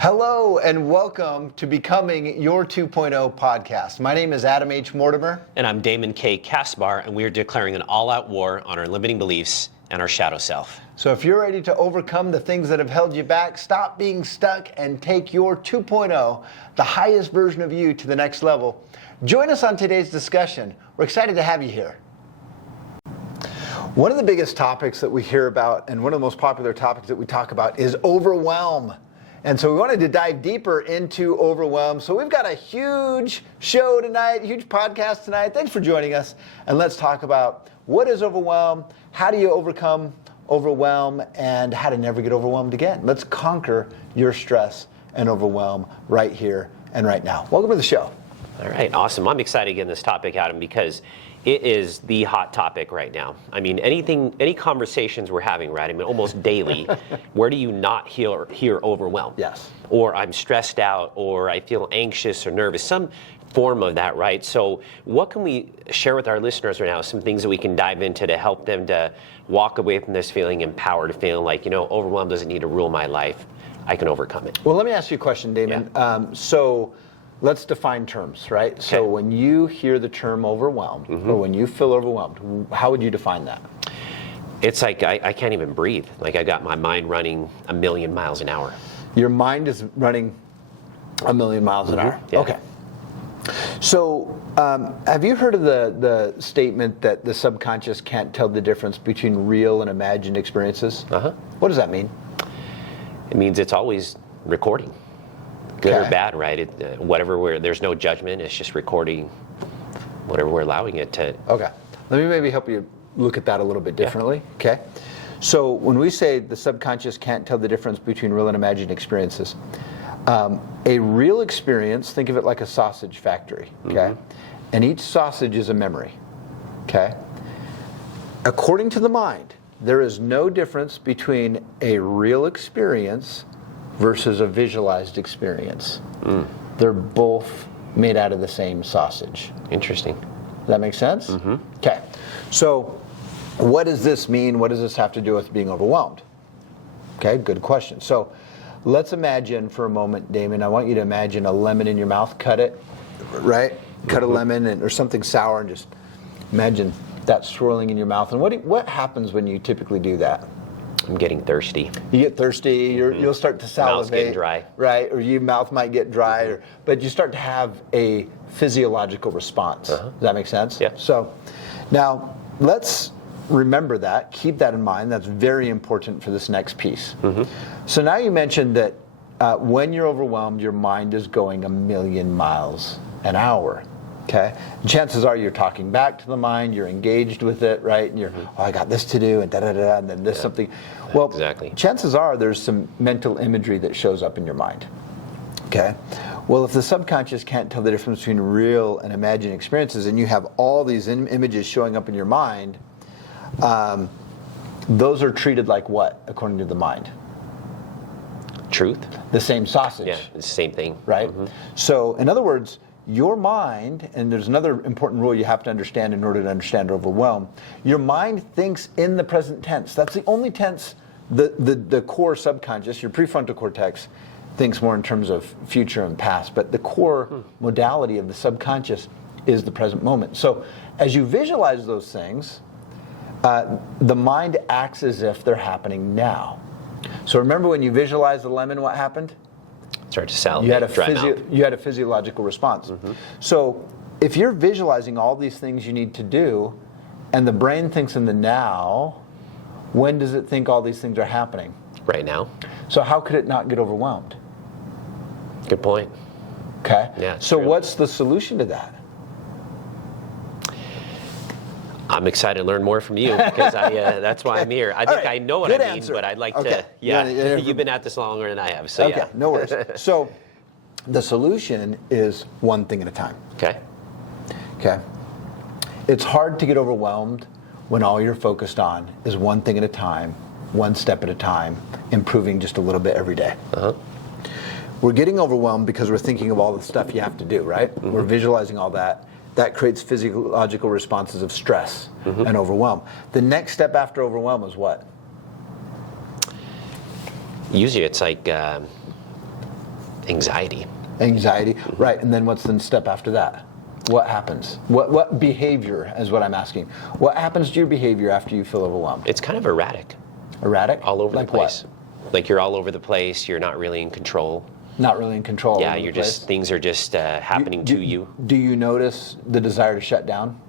Hello and welcome to Becoming Your 2.0 podcast. My name is Adam H. Mortimer. And I'm Damon K. Casabar, and we are declaring an all-out war on our limiting beliefs and our shadow self. So if you're ready to overcome the things that have held you back, stop being stuck, and take your 2.0, the highest version of you, to the next level, join us on today's discussion. We're excited to have you here. One of the biggest topics that we hear about, and one of the most popular topics that we talk about, is overwhelm. And so we wanted to dive deeper into overwhelm. So we've got a huge show tonight, huge podcast tonight. Thanks for joining us. And let's talk about what is overwhelm, how do you overcome overwhelm, and how to never get overwhelmed again. Let's conquer your stress and overwhelm right here and right now. Welcome to the show. All right, awesome. I'm excited to get in this topic, Adam, because it is the hot topic right now. I mean, any conversations we're having, right? I mean, almost daily, where do you not hear overwhelmed? Yes. Or I'm stressed out, or I feel anxious or nervous, some form of that, right? So what can we share with our listeners right now, some things that we can dive into to help them to walk away from this feeling empowered, feeling like, overwhelm doesn't need to rule my life. I can overcome it. Well, let me ask you a question, Damon. Yeah. So let's define terms, right? Okay. So when you hear the term overwhelmed, or when you feel overwhelmed, how would you define that? It's like I can't even breathe. Like I got my mind running 1,000,000 miles an hour. Your mind is running 1,000,000 miles an hour? Yeah. Okay. So have you heard of the statement that the subconscious can't tell the difference between real and imagined experiences? What does that mean? It means it's always recording. Good or bad, right? There's no judgment. It's just recording whatever we're allowing it to. Okay. Let me maybe help you look at that a little bit differently. Yeah. Okay. So when we say the subconscious can't tell the difference between real and imagined experiences, a real experience, think of it like a sausage factory. Okay. And each sausage is a memory. Okay. According to the mind, there is no difference between a real experience versus a visualized experience. They're both made out of the same sausage. Interesting. Does that make sense? Okay. So what does this mean? What does this have to do with being overwhelmed? Okay, good question. So let's imagine for a moment, Damon, I want you to imagine a lemon in your mouth. Cut it, right? Cut a lemon or something sour, and just imagine that swirling in your mouth. And what happens when you typically do that? I'm getting thirsty. You get thirsty, you'll start to salivate. Mouth's getting dry. Right, or your mouth might get dry, but you start to have a physiological response. Does that make sense? Yeah. So now let's remember that, keep that in mind. That's very important for this next piece. So now you mentioned that when you're overwhelmed, your mind is going 1,000,000 miles an hour. Okay. Chances are you're talking back to the mind, you're engaged with it, right? And you're, oh, I got this to do, and da-da-da, and then this something. Well, exactly. Chances are there's some mental imagery that shows up in your mind. Okay. Well, if the subconscious can't tell the difference between real and imagined experiences, and you have all these images showing up in your mind, those are treated like what, according to the mind? Truth? The same sausage. Yeah, it's the same thing. Right? So, in other words, your mind, and there's another important rule you have to understand in order to understand overwhelm, your mind thinks in the present tense. That's the only tense the core subconscious, your prefrontal cortex, thinks more in terms of future and past, but the core modality of the subconscious is the present moment. So as you visualize those things, the mind acts as if they're happening now. So remember when you visualized the lemon, what happened? Start to salivate, you had a physiological response. So if you're visualizing all these things you need to do, and the brain thinks in the now, when does it think all these things are happening? Right now. So how could it not get overwhelmed? Good point. Okay. Yeah. So true. What's the solution to that? I'm excited to learn more from you because that's why I'm here. I think I know what I mean, but I'd like to. Yeah, you've been at this longer than I have, so okay, no worries. So the solution is one thing at a time. Okay. It's hard to get overwhelmed when all you're focused on is one thing at a time, one step at a time, improving just a little bit every day. We're getting overwhelmed because we're thinking of all the stuff you have to do, right? We're visualizing all that. That creates physiological responses of stress and overwhelm. The next step after overwhelm is what? Usually it's like Anxiety. Anxiety, right? And then what's the step after that? What happens? What behavior is what I'm asking. What happens to your behavior after you feel overwhelmed? It's kind of erratic. Erratic? All over like the place. What? Like you're all over the place. You're not really in control. Not really in control. Yeah, you're just, things are just happening to you. Do you notice the desire to shut down?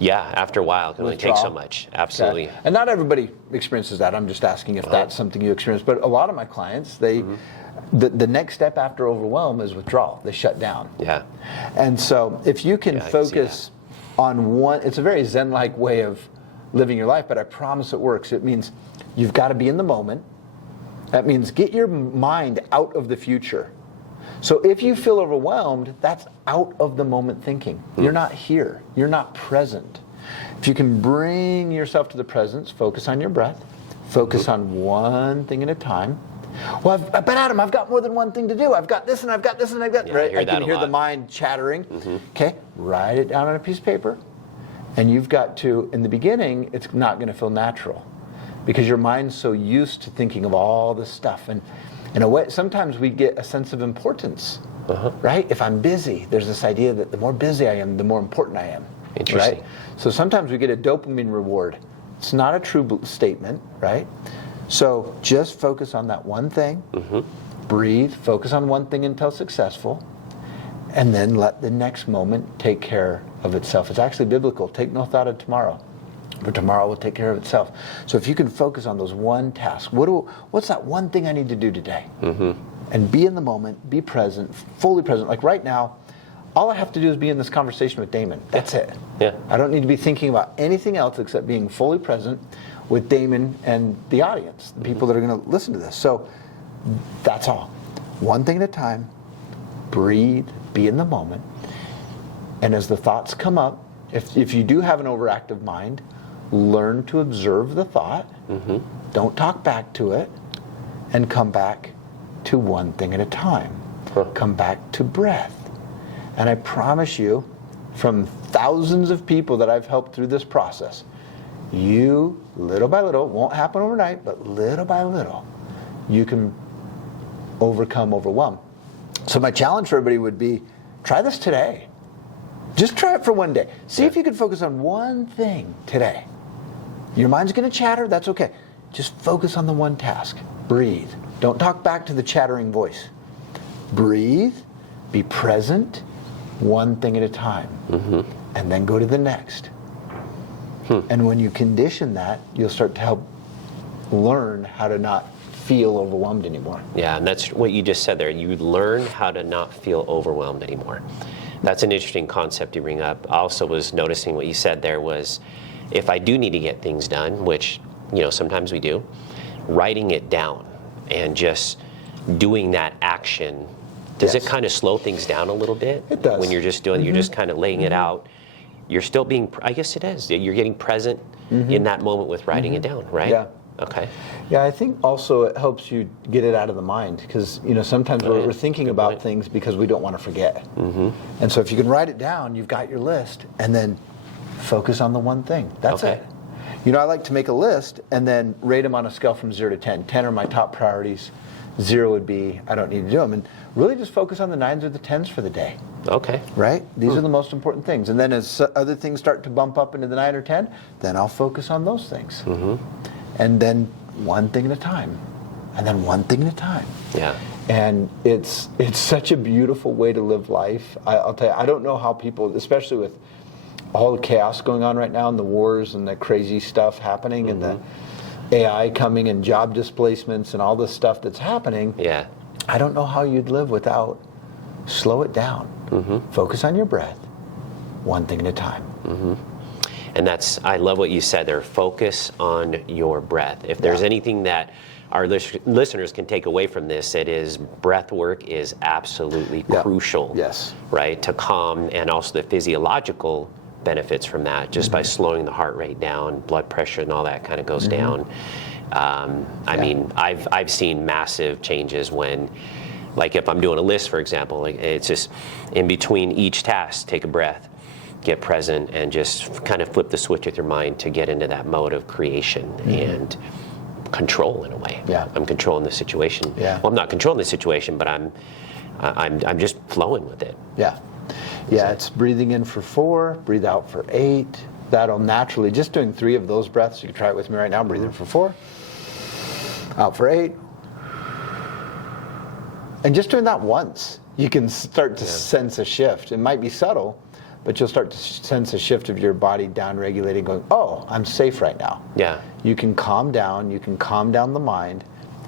Yeah, after a while, it can only take so Withdrawal? much. Absolutely. Okay. And not everybody experiences that. I'm just asking if that's something you experience. But a lot of my clients, the next step after overwhelm is withdrawal. They shut down. Yeah. And so if you can Yeah, I can focus on one, it's a very Zen-like way of living your life, but I promise it works. It means you've got to be in the moment. That means get your mind out of the future. So if you feel overwhelmed, that's out of the moment thinking. You're not here. You're not present. If you can bring yourself to the present, focus on your breath, focus on one thing at a time. Well, but Adam, I've got more than one thing to do. I've got this and I've got this and I've got, Yeah, right? I I can a hear the lot. mind chattering. Okay, write it down on a piece of paper. And you've got to, in the beginning, it's not going to feel natural because your mind's so used to thinking of all this stuff. And in a way, sometimes we get a sense of importance, right? If I'm busy, there's this idea that the more busy I am, the more important I am. Interesting. Right? So sometimes we get a dopamine reward. It's not a true statement, right? So just focus on that one thing, breathe, focus on one thing until successful, and then let the next moment take care of itself. It's actually biblical. Take no thought of tomorrow, for tomorrow will take care of itself. So if you can focus on those one task, what's that one thing I need to do today? And be in the moment, be present, fully present. Like right now, all I have to do is be in this conversation with Damon. That's it. Yeah. I don't need to be thinking about anything else except being fully present with Damon and the audience, the people that are going to listen to this. So that's all. One thing at a time, breathe, be in the moment. And as the thoughts come up, if you do have an overactive mind, learn to observe the thought, don't talk back to it, and come back to one thing at a time. Come back to breath. And I promise you, from thousands of people that I've helped through this process, you, little by little, it won't happen overnight, but little by little, you can overcome overwhelm. So my challenge for everybody would be, try this today. Just try it for one day. See if you can focus on one thing today. Your mind's going to chatter, that's okay. Just focus on the one task. Breathe. Don't talk back to the chattering voice. Breathe, be present, one thing at a time, and then go to the next. And when you condition that, you'll start to help learn how to not feel overwhelmed anymore. Yeah, and that's what you just said there. You learn how to not feel overwhelmed anymore. That's an interesting concept you bring up. I also was noticing what you said there was, if I do need to get things done, which sometimes we do, writing it down and just doing that action, does it kind of slow things down a little bit? It does. When you're just doing, you're just kind of laying it out. You're still being, I guess it is. You're getting present in that moment with writing it down, right? Yeah. Okay. Yeah, I think also it helps you get it out of the mind because sometimes we're thinking about things because we don't want to forget. And so if you can write it down, you've got your list, and then focus on the one thing. That's it. I like to make a list and then rate them on a scale from 0 to 10. 10 are my top priorities. 0 would be I don't need to do them, and really just focus on the 9s or the 10s for the day. Okay. Right? These are the most important things. And then as other things start to bump up into the 9 or 10, then I'll focus on those things. And then one thing at a time. And then one thing at a time. Yeah. And it's such a beautiful way to live life. I'll tell you, I don't know how people, especially with all the chaos going on right now and the wars and the crazy stuff happening and the AI coming and job displacements and all this stuff that's happening. Yeah. I don't know how you'd live without slow it down. Focus on your breath, one thing at a time. And I love what you said there, focus on your breath. If there's anything that our listeners can take away from this, it is breath work is absolutely crucial. Yes. Right, to calm, and also the physiological benefits from that, just by slowing the heart rate down, blood pressure and all that kind of goes down. I mean, I've seen massive changes when, like if I'm doing a list, for example, like it's just in between each task, take a breath, get present, and just kind of flip the switch with your mind to get into that mode of creation and control in a way. Yeah. I'm controlling the situation. Yeah. Well, I'm not controlling the situation, but I'm I'm just flowing with it. Yeah. Yeah, it's breathing in for 4, breathe out for 8. That'll naturally, just doing 3 of those breaths, you can try it with me right now. Breathe in for 4, out for 8. And just doing that once, you can start to sense a shift. It might be subtle, but you'll start to sense a shift of your body down-regulating, going, oh, I'm safe right now. Yeah. You can calm down. You can calm down the mind.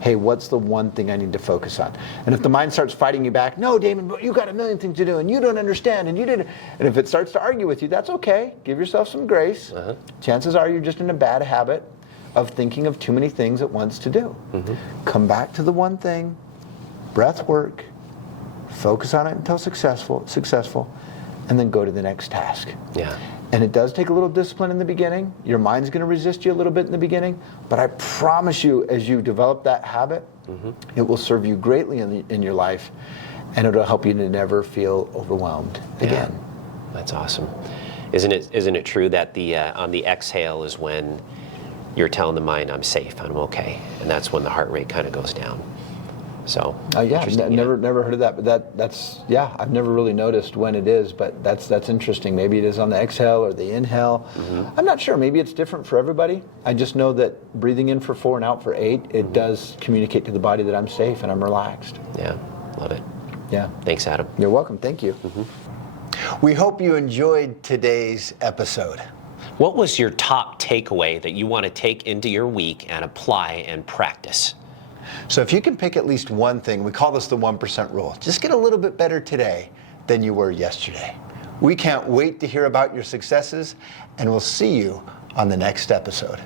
Hey, what's the one thing I need to focus on? And if the mind starts fighting you back, no, Damon, but you got a million things to do, and you don't understand, and you didn't. And if it starts to argue with you, that's okay. Give yourself some grace. Chances are you're just in a bad habit of thinking of too many things at once to do. Come back to the one thing, breath work, focus on it until successful, and then go to the next task. Yeah. And it does take a little discipline in the beginning. Your mind's going to resist you a little bit in the beginning, but I promise you, as you develop that habit, it will serve you greatly in your life, and it'll help you to never feel overwhelmed again. That's awesome. Isn't it true that the on the exhale is when you're telling the mind, I'm safe, I'm okay, and that's when the heart rate kind of goes down. So never heard of that, but that's I've never really noticed when it is, but that's interesting. Maybe it is on the exhale or the inhale. I'm not sure. Maybe it's different for everybody. I just know that breathing in for 4 and out for 8, it does communicate to the body that I'm safe and I'm relaxed. Yeah, love it. Yeah. Thanks, Adam. You're welcome. Thank you. We hope you enjoyed today's episode. What was your top takeaway that you want to take into your week and apply and practice? So if you can pick at least one thing, we call this the 1% rule. Just get a little bit better today than you were yesterday. We can't wait to hear about your successes, and we'll see you on the next episode.